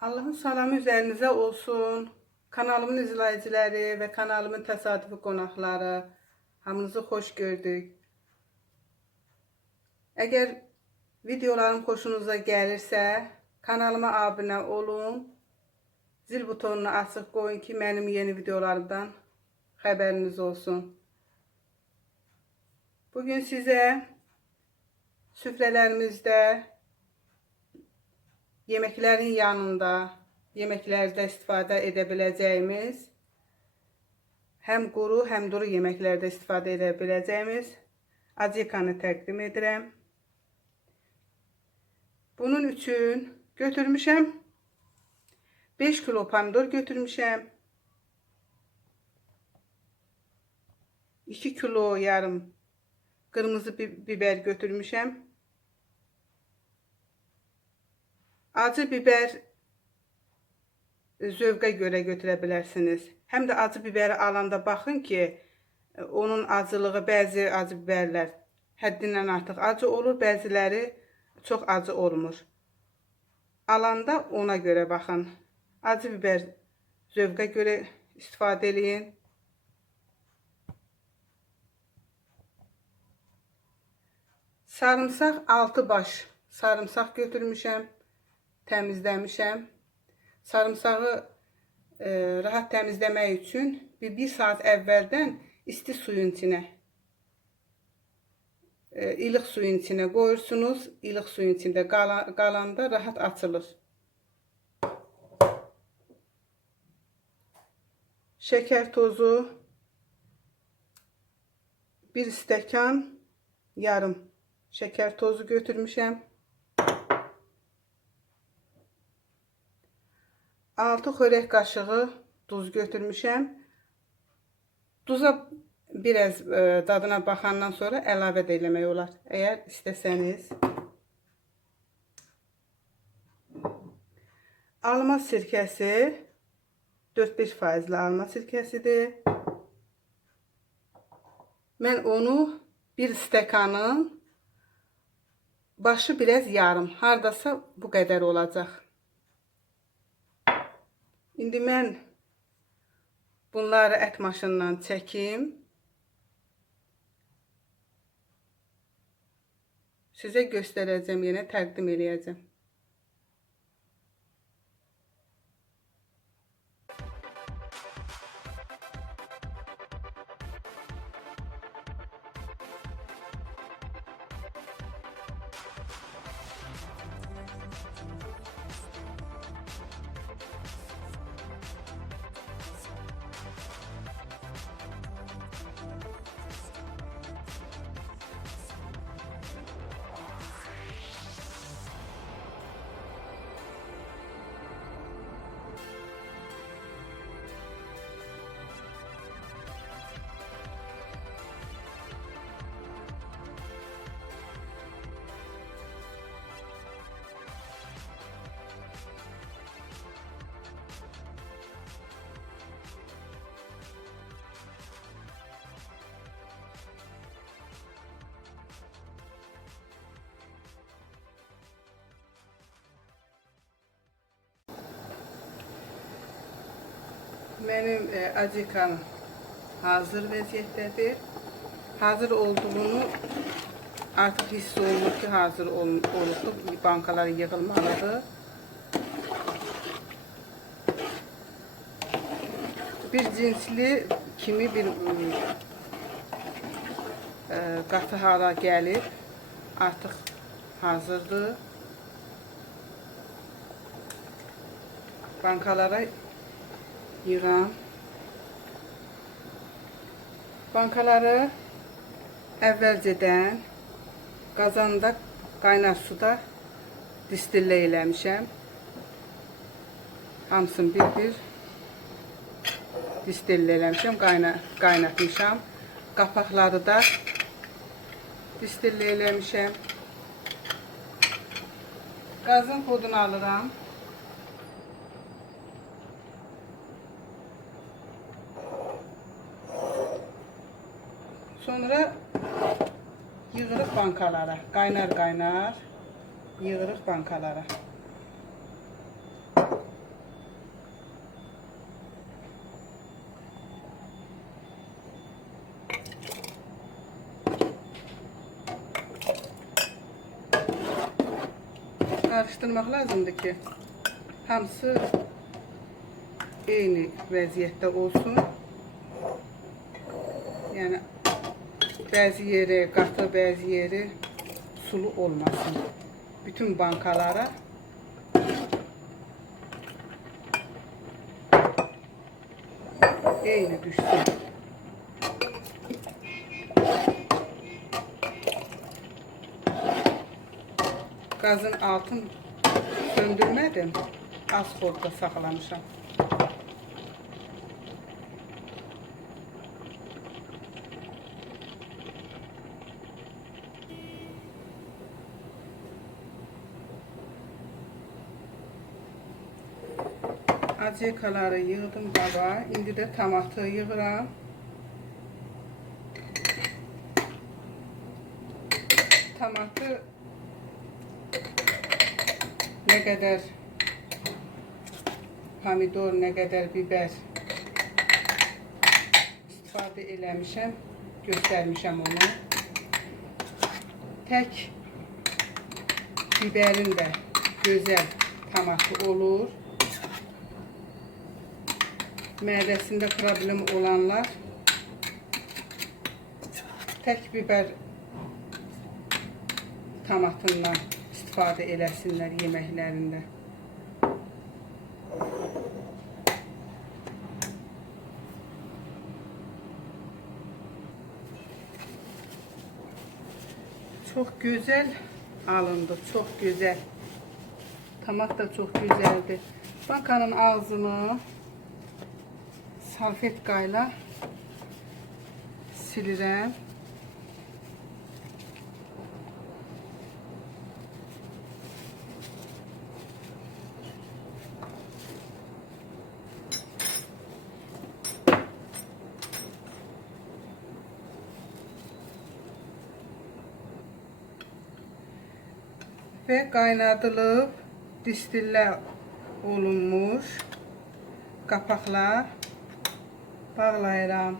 Allahın salamı üzərinizə olsun. Kanalımın izləyiciləri və kanalımın təsadüfi qonaqları. Hamınızı xoş gördük. Əgər videolarım xoşunuza gəlirsə, kanalıma abunə olun. Zil butonunu açıq qoyun ki, mənim yeni videolarımdan xəbəriniz olsun. Bugün sizə süfrələrimizdə yeməklərin yanında, yeməklərdə istifadə edə biləcəyimiz həm quru, həm duru yeməklərdə istifadə edə biləcəyimiz acikanı təqdim edirəm. Bunun üçün götürmüşəm 5 kilo pomidor götürmüşəm. 2 kilo yarım qırmızı bi- biber götürmüşəm. Acı biber zövqə görə götürə bilərsiniz. Həm də acı biberi alanda baxın ki, e, onun acılığı bəzi acı biberlər həddindən artıq acı olur, bəziləri çox acı olmur. Alanda ona görə baxın. Acı biber zövqə görə istifadə eləyin. Sarımsaq 6 baş sarımsaq götürmüşəm, təmizləmişəm. Sarımsağı e, rahat təmizləmək üçün bir, bir saat əvvəldən isti suyun içinə e, ilıq suyun içinə qoyursunuz. İlıq suyun içində qala, qalanda rahat açılır. Şeker tozu bir stəkan yarım şeker tozu götürmüşəm. 6 xörək qaşığı duz götürmüşəm. Duza biraz e, dadına baxandan sonra əlavə də eləmək olar, əgər istəsəniz. Alma sirkəsi 4-5 faizli alma sirkəsidir. Mən onu bir stəkanın başı biraz yarım, hardasa bu qədər olacaq. İndi mən bunları ət maşından çəkim. Sizə göstərəcəm, yenə təqdim eləyəcəm. Mənim e, acikam hazır vəziyyətdədir. Hazır olduğunu artıq hiss olunur ki, hazır ol- olubdur. Bankalar yığılmalıdır. Bir cinsli kimi bir ım, e, qatı hala gəlir. Artıq hazırdır. Bankalara yığan bankaları əvvəlcədən qazanda qaynar suda distillə eləmişəm. Hamısını bir-bir distillə eləmişəm, qayna qaynatmışam. Qapaqları da distillə eləmişəm. Qazın kodunu alıram. Sonra yığırıq bankalara. Qaynar qaynar yığırıq bankalara. Karıştırmak lazımdı ki hamısı eyni vəziyyətdə olsun. Yəni bəzi yeri qatı, bəzi yeri sulu olmasın. Bütün bankalara eyni düşsün. Qazın altın söndürmədim. Az xodda saxlamışam. Acekaları yığdım qaba. İndi də tamatı yığıram. Tamatı nə qədər pomidor, nə qədər biber istifadə eləmişəm, göstərmişəm onu. Tək biberin də gözəl tamatı olur. Mədəsində problem olanlar tək biber tamatından istifadə eləsinlər yeməklərində. Çox gözəl alındı, çox gözəl. Tomat da çox gözəldir. Bankanın ağzını salfetkayla silirəm. və qaynadılıb distillə olunmuş qapaqla bağlayıram.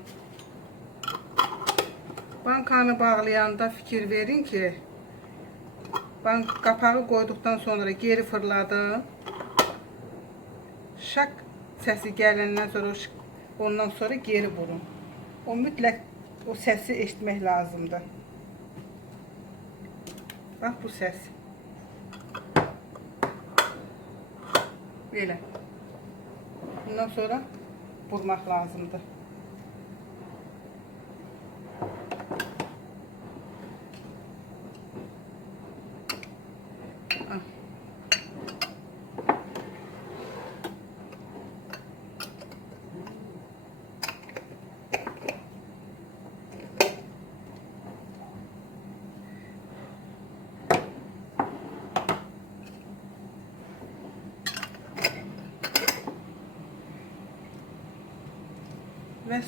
Bankanı bağlayanda fikir verin ki, bank qapağı qoyduqdan sonra geri fırladım. Şak səsi gələndən sonra ondan sonra geri vurun. O mütləq o səsi eşitmək lazımdır. Bax bu səs. Belə. Bundan sonra vurmaq lazımdır.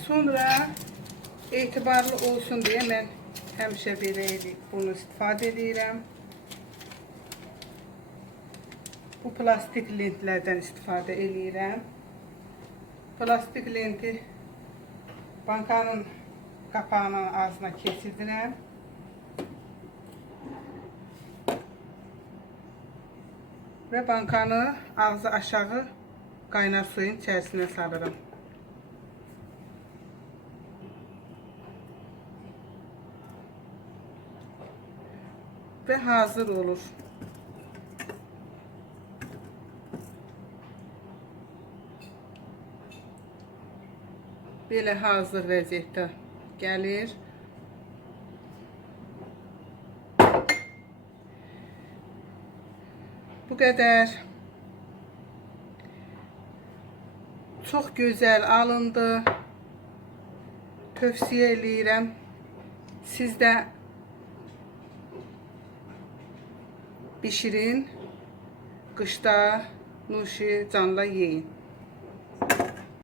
Sonra etibarlı olsun mən həmişə belə edib bunu istifadə edirəm. Bu plastik lentlərdən istifadə edirəm. Plastik lenti bankanın qapağının ağzına keçirdirəm. Və bankanı ağzı aşağı qaynar suyun içərisinə salıram. Ve hazır olur. Belə hazır vəziyyətdə gəlir. Bu qədər. Çox gözəl alındı. Tövsiyə eləyirəm. Siz də pişirin, qışda nuşi canla yeyin.